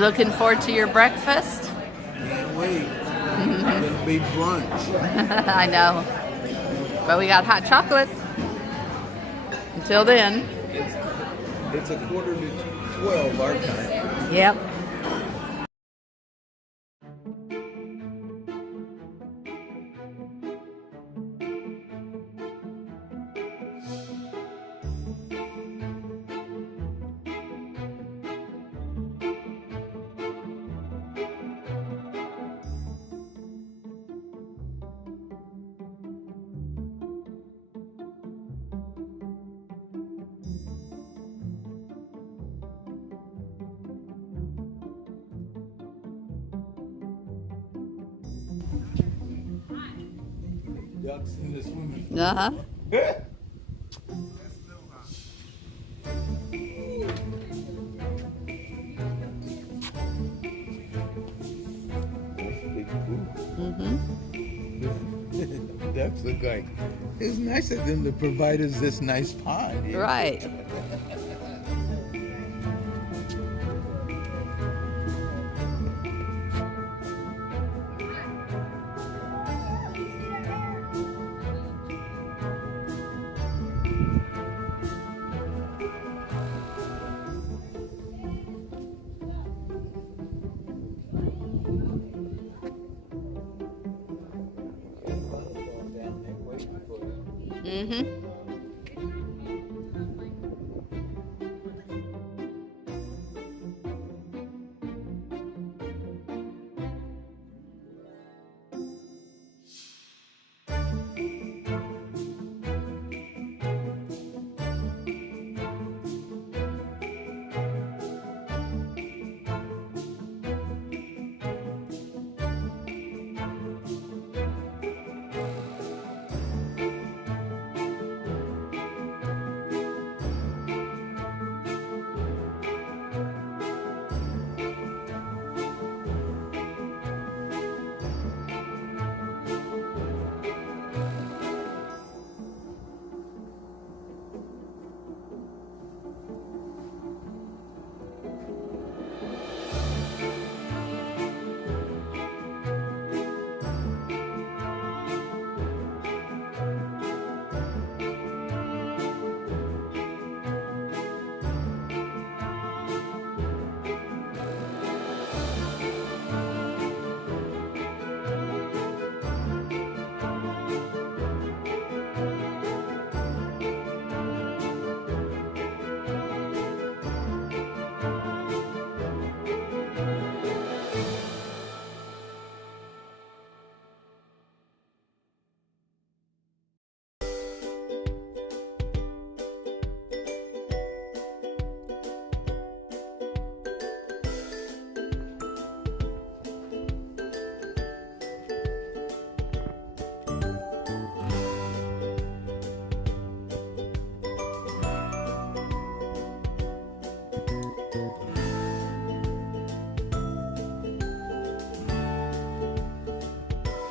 You looking forward to your breakfast? Can't wait. It's gonna be brunch. I know. But we got hot chocolate. Until then. It's 11:45 our time. Yep. Ducks in the swimming pool. Uh-huh. Big pool. Mm-hmm. Ducks look like it's nice of them to provide us this nice pond. Yeah. Right. Mm-hmm.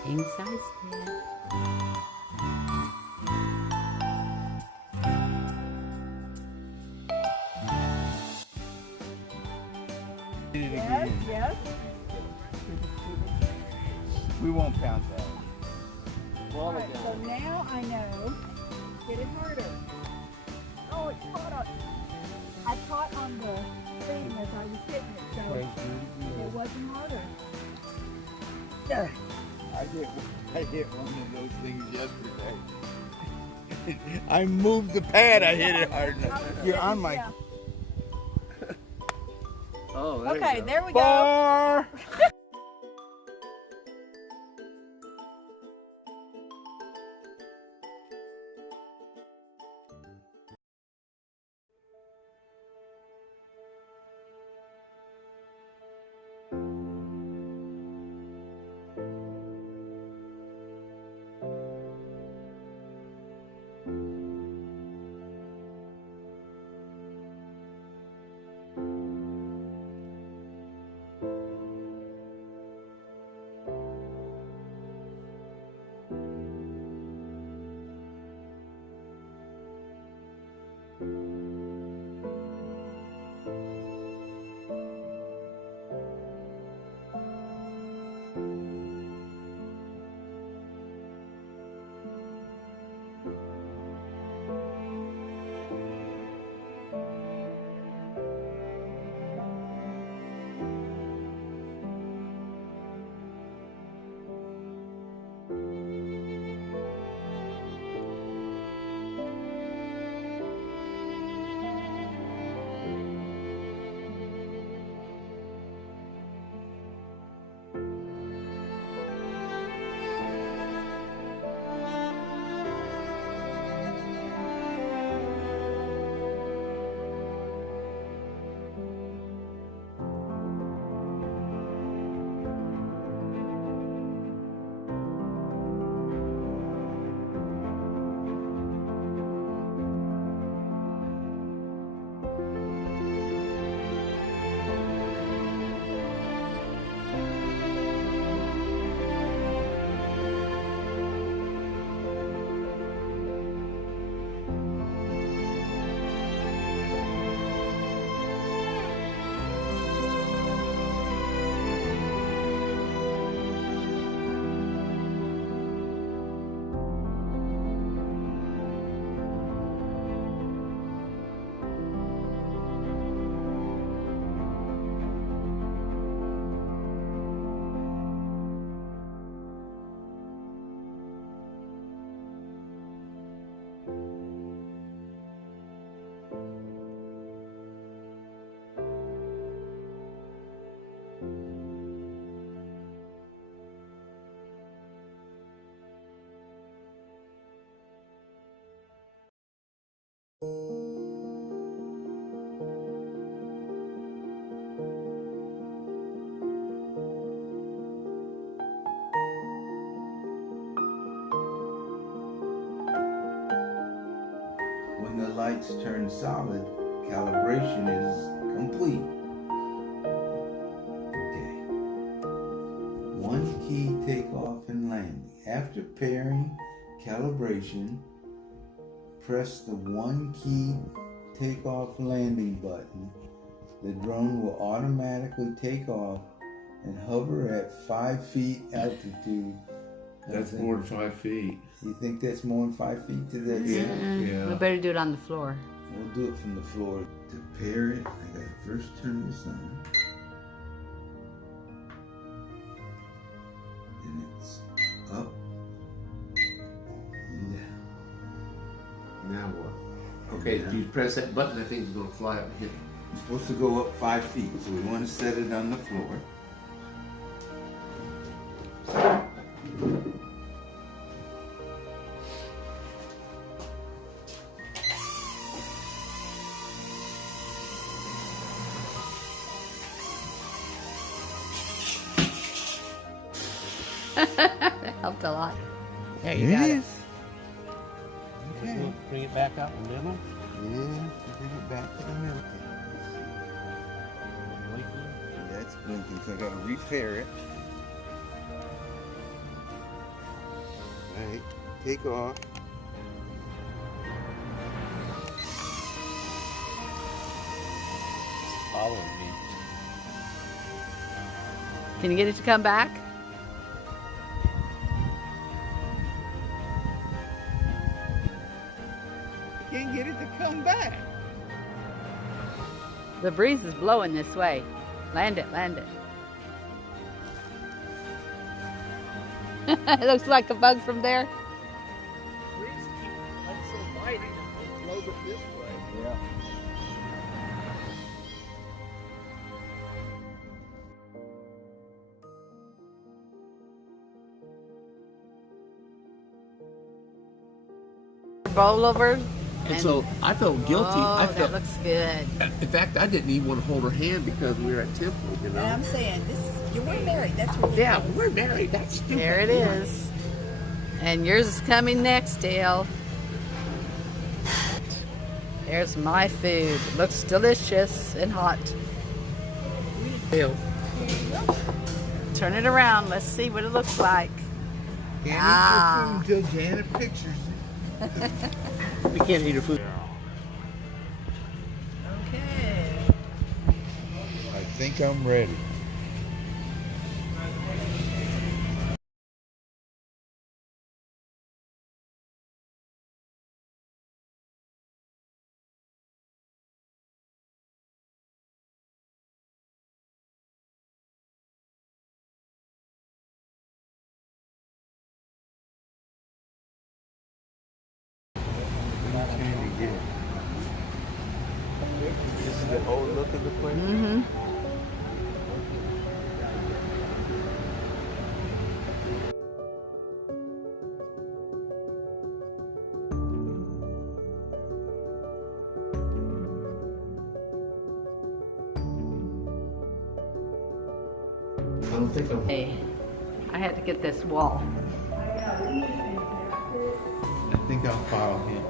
King size bed. Yes, yes. We won't count that. All right, so now I know. Get it harder. Oh, it's caught on. I caught on the thing as I was hitting it, so it wasn't harder. There. I hit one of those things yesterday. I moved the pad. I hit it hard enough. You're on my. Yeah. Oh, there Okay, you go. there we go. Bar. lights turn solid, calibration is complete. Okay. 1 key takeoff and landing. After pairing calibration, press the 1 key takeoff landing button. The drone will automatically take off and hover at 5 feet altitude. That's more than 5 feet. You think that's more than 5 feet to that? Yeah. We better do it on the floor. We'll do it from the floor. To pair it, I gotta first turn this on. Then it's up and down. Now what? Okay, if you press that button, that thing's gonna fly up and hit. It's supposed to go up 5 feet, so we want to set it on the floor. That helped a lot. There you There got it it. is. Okay. Bring it back out in the middle. Yeah, bring it back to the middle. Yeah, it's blinking, so I gotta repair it. Alright, take off. Following me. Can you get it to come back? Can't get it to come back. The breeze is blowing this way. Land it, land it. It looks like a bug from there. Breeze keep like so biting and blows it this way. Yeah. Bowl over. And so I felt guilty. Oh, I that felt. looks good. In fact, I didn't even want to hold her hand because we were at Temple. You And know. I'm saying, you were married. That's what Yeah, we're married. That's stupid. There it is. And yours is coming next, Dale. There's my food. It looks delicious and hot. Dale, Turn it around. Let's see what it looks like. Can't Ah. eat your food until Janet pictures it. we can't eat her food. Okay. I think I'm ready. This is the old look of the place. Mm-hmm. I don't think I'm. Hey, I had to get this wall. I think I'll follow him.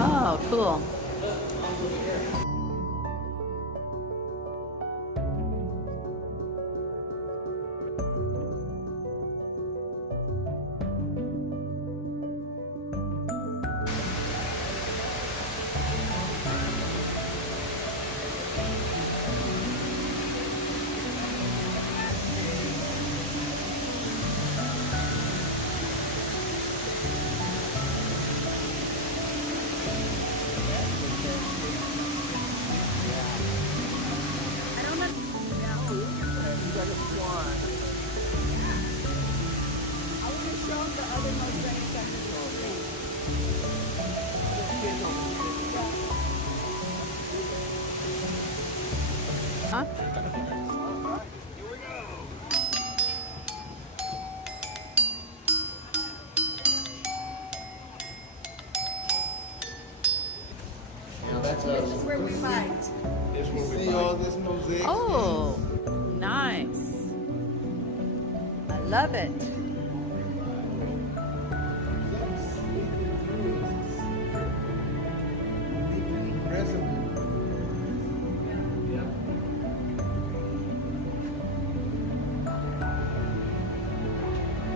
Oh, cool. Huh? Now that's This is where we fight. This one we See all this mosaic? Oh, nice. Love it.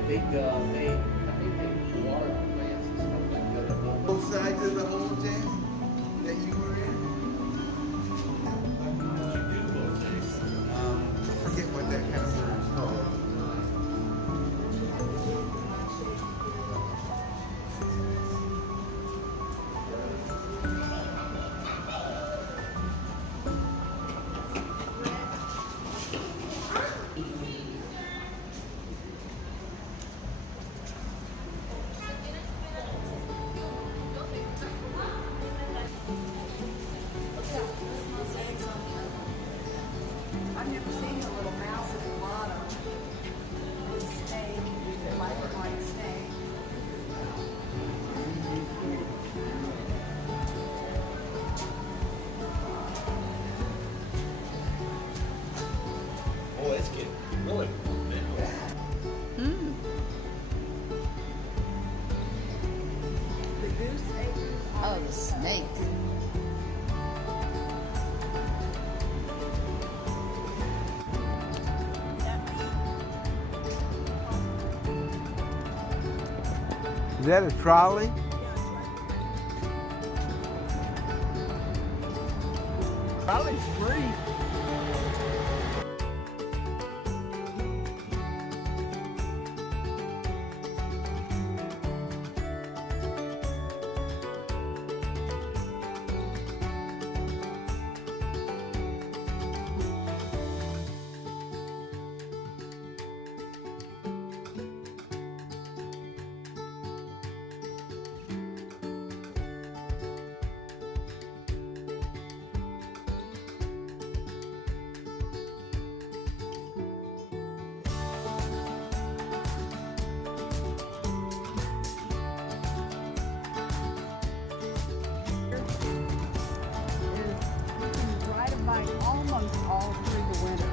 I think they water plants and stuff like that above. Both sides of the whole thing that you were in? I forget what that kind of bird is called. I've never seen a little mouse at the bottom. A snake, like a white snake. Oh, it's getting really warm now. Mm. The goose ate. Oh, the snake. Is that a trolley? Trolley's free. Is ride a bike almost all through the winter.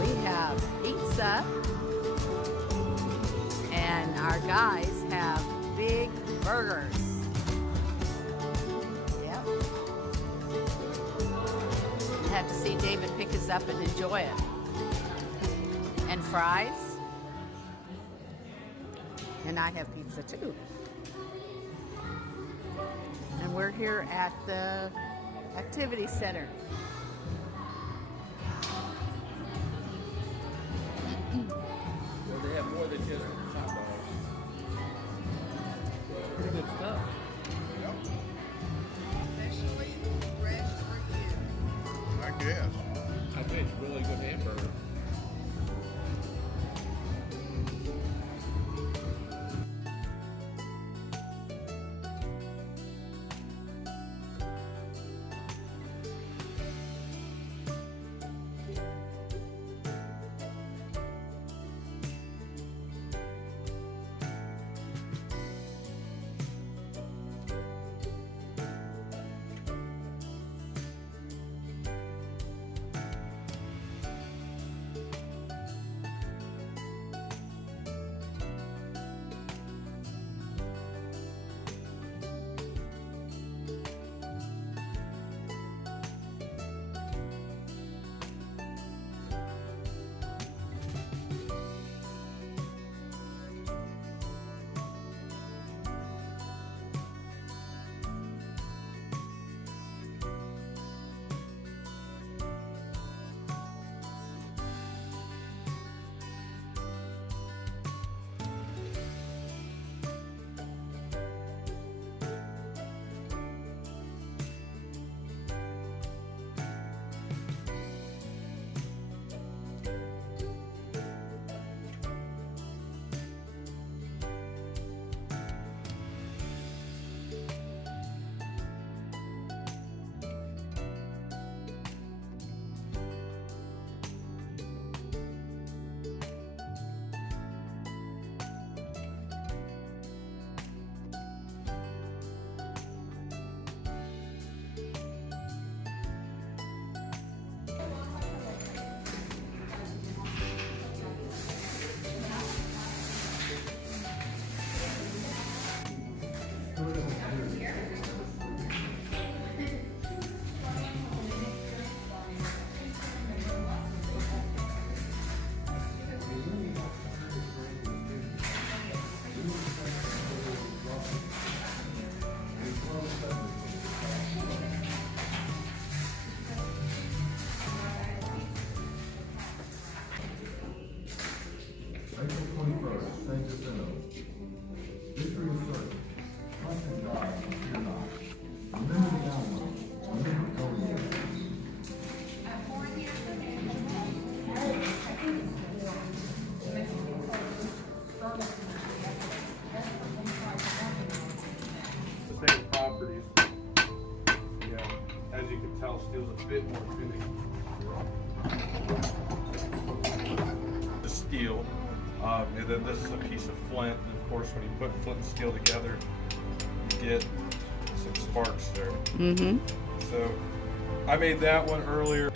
We have pizza, and our guys have big burgers. Yep. You have to see David pick us up and enjoy it. And fries. And I have pizza too. And we're here at the activity center. Well, they have more than just hot dogs. Pretty good stuff. Especially fresh for you. I guess. I bet it's really good hamburger. steel. And then this is a piece of flint. And of course, when you put flint and steel together, you get some sparks there. Mm-hmm. So I made that one earlier.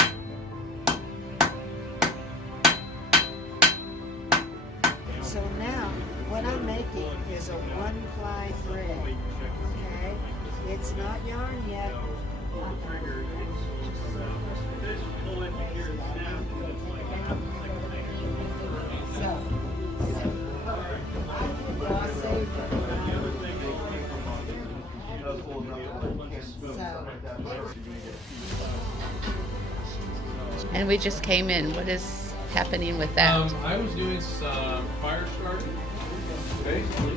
So now, what I'm making is a one-ply thread, okay? It's not yarn yet. And we just came in. What is happening with that? I was doing some fire starting. Basically.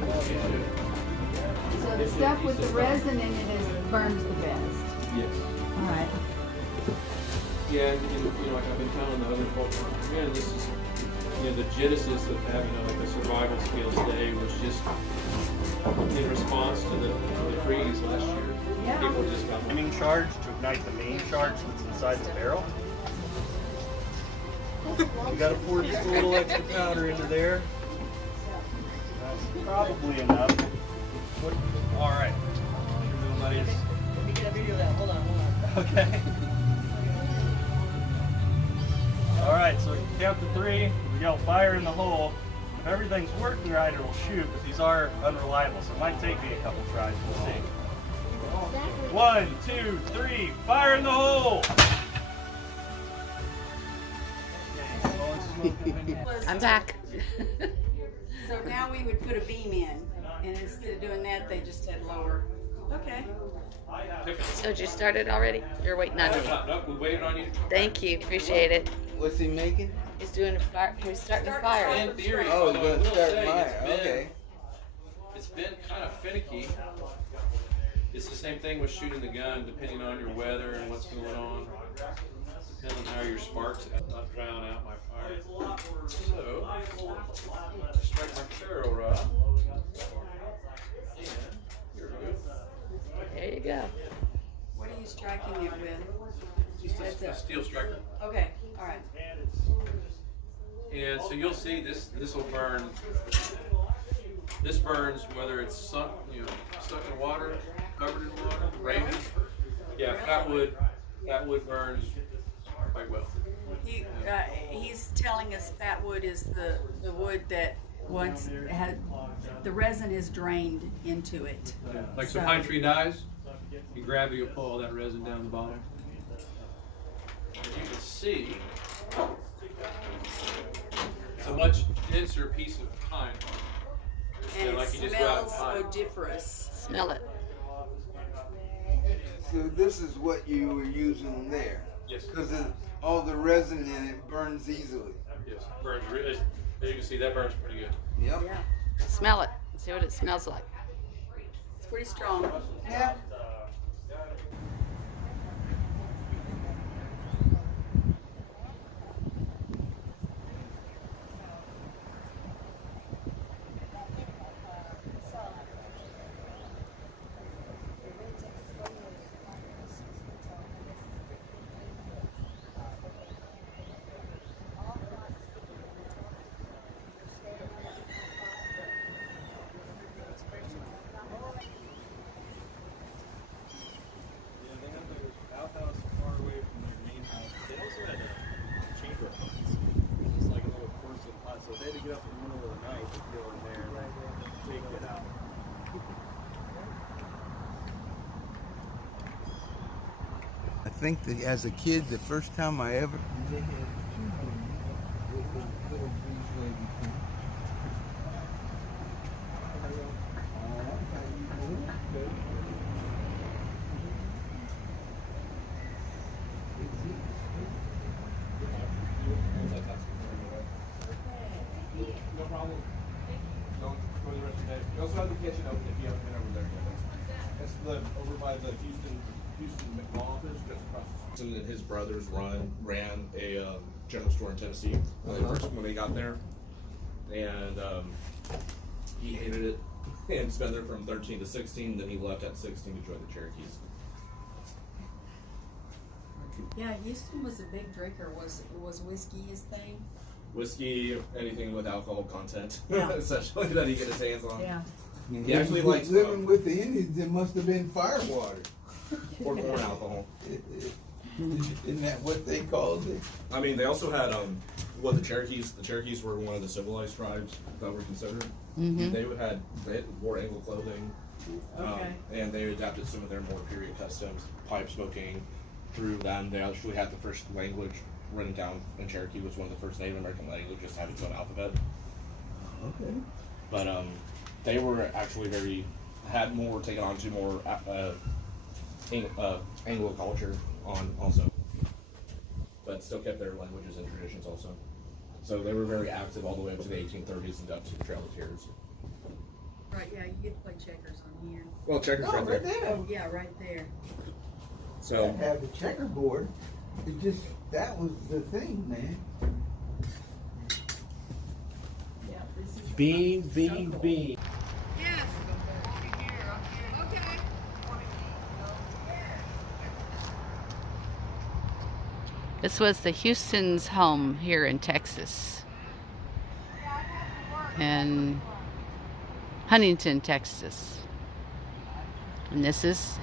So the stuff with the resin in it is burns the best. Yes. All right. Yeah, and like I've been telling the other folks, man, this is, the genesis of having like a survival skills day was just in response to the freeze last year. Yeah. People just got Main charge to ignite the main charge that's inside the barrel. You got to pour just a little extra powder into there. That's probably enough. All right. Let me get a video of that. Hold on. Okay. All right, so count to 3. We yell fire in the hole. If everything's working right, it'll shoot, but these are unreliable, so it might take me a couple tries. We'll see. 1, 2, 3, fire in the hole! I'm back. So now we would put a beam in, and instead of doing that, they just had lower. Okay. So did you start it already? You're waiting on me. No, we waited on you. Thank you. Appreciate it. What's he making? He's doing a fire. He's starting a fire. In theory, Oh, he's I gonna will start say fire. Okay. It's been kind of finicky. It's the same thing with shooting the gun, depending on your weather and what's going on. Depending on how your sparks not drown out my fire. So, strike my ferro rod. And here we go. There you go. What are you striking it with? Just a steel striker. Okay. All right. And so you'll see this will burn. This burns whether it's stuck in water, covered in water, raining. Yeah, that wood burns quite well. He's telling us fat wood is the wood that once had the resin is drained into it. Like so pine tree dies, you grab it, you'll pull all that resin down the bottom. As you can see, it's a much denser piece of pine. And Like it you just grab smells pine. odoriferous. Smell it. So this is what you were using there. Yes. Because all the resin in it burns easily. Yes, burns. As you can see, that burns pretty good. Yep. Yeah. Smell it. See what it smells like. It's pretty strong. Yeah. I think that as a kid, the first time I ever. No problem. Don't go the rest of the day. You also have the kitchen open if you haven't been over there yet. It's over by the Houston McDonald's just across the street. And his brothers ran a general store in Tennessee when they got there, and he hated it and spent there from 13 to 16. Then he left at 16 to join the Cherokees. Yeah, Houston was a big drinker. Was whiskey his thing? whiskey, anything with alcohol content, Yeah. essentially, that he get his hands on. Yeah. He actually likes living with the Indians. It must have been firewater. or corn alcohol. Isn't that what they called it? I mean, they also had the Cherokees. The Cherokees were one of the civilized tribes that were considered. Mm-hmm. They wore angle clothing, Okay. and they adapted some of their more period customs, pipe smoking. Through them, they actually had the first language written down in Cherokee. Was one of the first Native American languages to have its own alphabet. Okay. But they were actually were taken on to more Anglo culture on also, but still kept their languages and traditions also. So they were very active all the way up to the 1830s and up to the Trail of Tears. Right, yeah, you get to play checkers on here. Well, checkers Oh, right there. there. Oh, yeah, right there. So I have the checkerboard. It just, that was the thing, man. Yeah, this is Bean, so cool. bean. Yes. Okay. This was the Houston's home here in Texas. In Huntington, Texas. And this is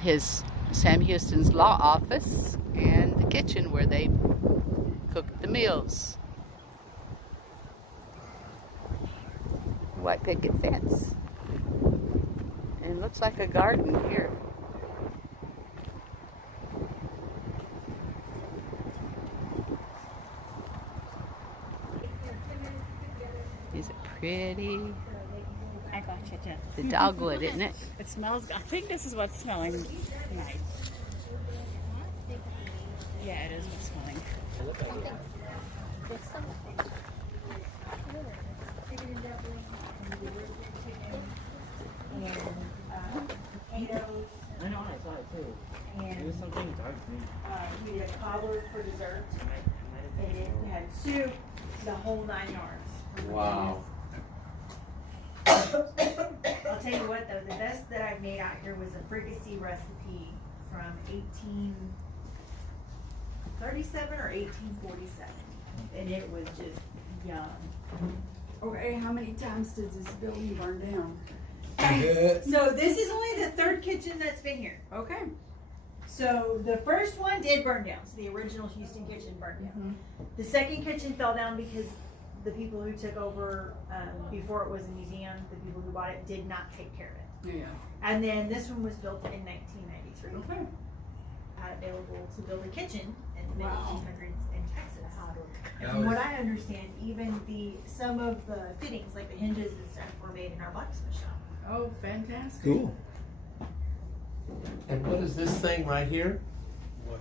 Sam Houston's law office and the kitchen where they cooked the meals. White picket fence. And it looks like a garden here. Is it pretty? I got you, Jen. The dogwood, isn't it? It smells, I think this is what's smelling nice. Yeah, it is what's smelling. Potatoes, I know, I saw it too. It and was something dark green. we had cobbler for dessert, and it had soup, the whole 9 yards. Wow. I'll tell you what though, the best that I've made out here was a fricassee recipe from 1837 or 1847, and it was just yum. Okay, how many times did this building burn down? So this is only the third kitchen that's been here. Okay. So the first one did burn down. So the original Houston kitchen burned down. The second kitchen fell down because the people who took over before it was a museum, the people who bought it did not take care of it. Yeah. And then this one was built in 1993. Okay. Available to build a kitchen in the mid Wow. 1800s in Texas. And from what I understand, even some of the fittings, like the hinges and stuff, were made in our blacksmith shop. Oh, fantastic. Cool. And what is this thing right here?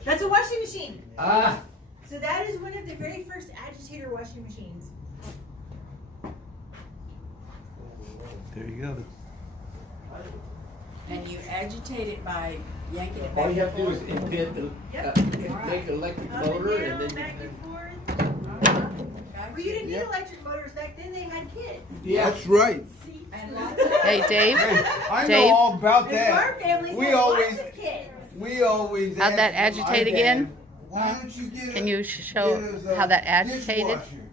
That's a washing machine. Ah! So that is one of the very first agitator washing machines. There you go. And you agitate it by yanking it back All you and have to do is forth? invent the, Yep. make an electric Up motor and and down, then back you and forth. Gotcha. Well, you didn't need electric motors back then. They had kids. yeah. That's right. See? And lots of Hey, Dave, I Dave? know all about And farm that. families We had always- lots of kids. We always. How'd that asked my agitate dad, again? Why don't you get? Can you show get us a how that agitated? dishwasher?"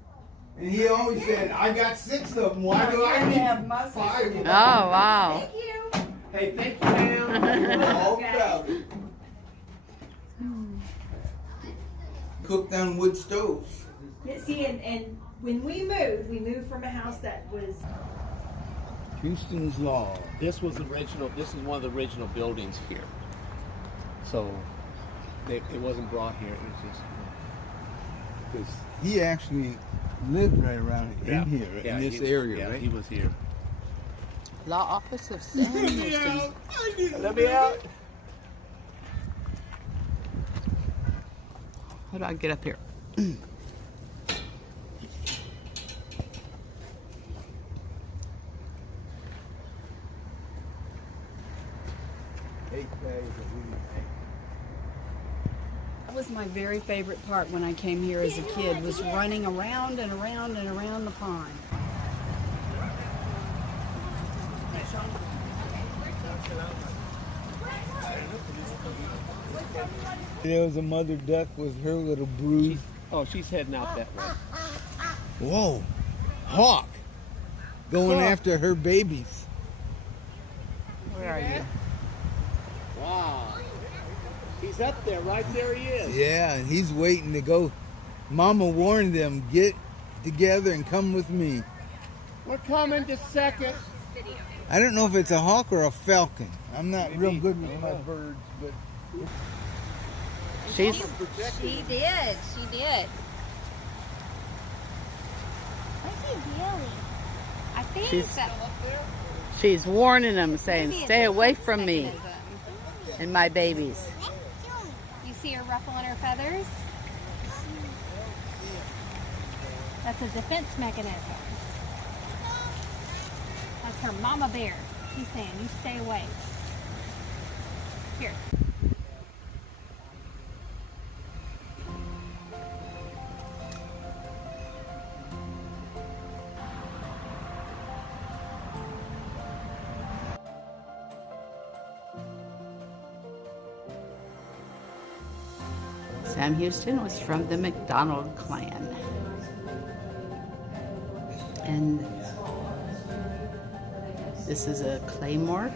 And he always said, "I got 6 of them. Why do I You need have muscles. 5 of Oh, them?" wow. Thank you. Hey, thank you, ma'am. All about it. Cooked on wood stoves. Yeah, see, and when we moved from a house that was Houston's Law. This was original. This is one of the original buildings here. So, it wasn't brought here. It was just. Because he actually lived right around in here, in this area, yeah, right? he was here. Law office of Sam Houston. Let me out. How do I get up here? That was my very favorite part when I came here as a kid, was running around and around and around the pond. There was a mother duck with her little brood. Oh, she's heading out that way. Whoa, hawk going Hawk. after her babies. Where are you? Wow. He's up there. Right there he is. Yeah, and he's waiting to go. Mama warned them, get together and come with me. We're coming just a second. I don't know if it's a hawk or a falcon. I'm not real good with my birds, but She's She did. She did. What's he doing? I think She's- that she's warning them, saying, maybe it's "Stay a away defense from me mechanism. and my babies." You see her ruffling her feathers? That's a defense mechanism. That's her mama bear. She's saying, you stay away. Here. Sam Houston was from the McDonald clan. And this is a claymore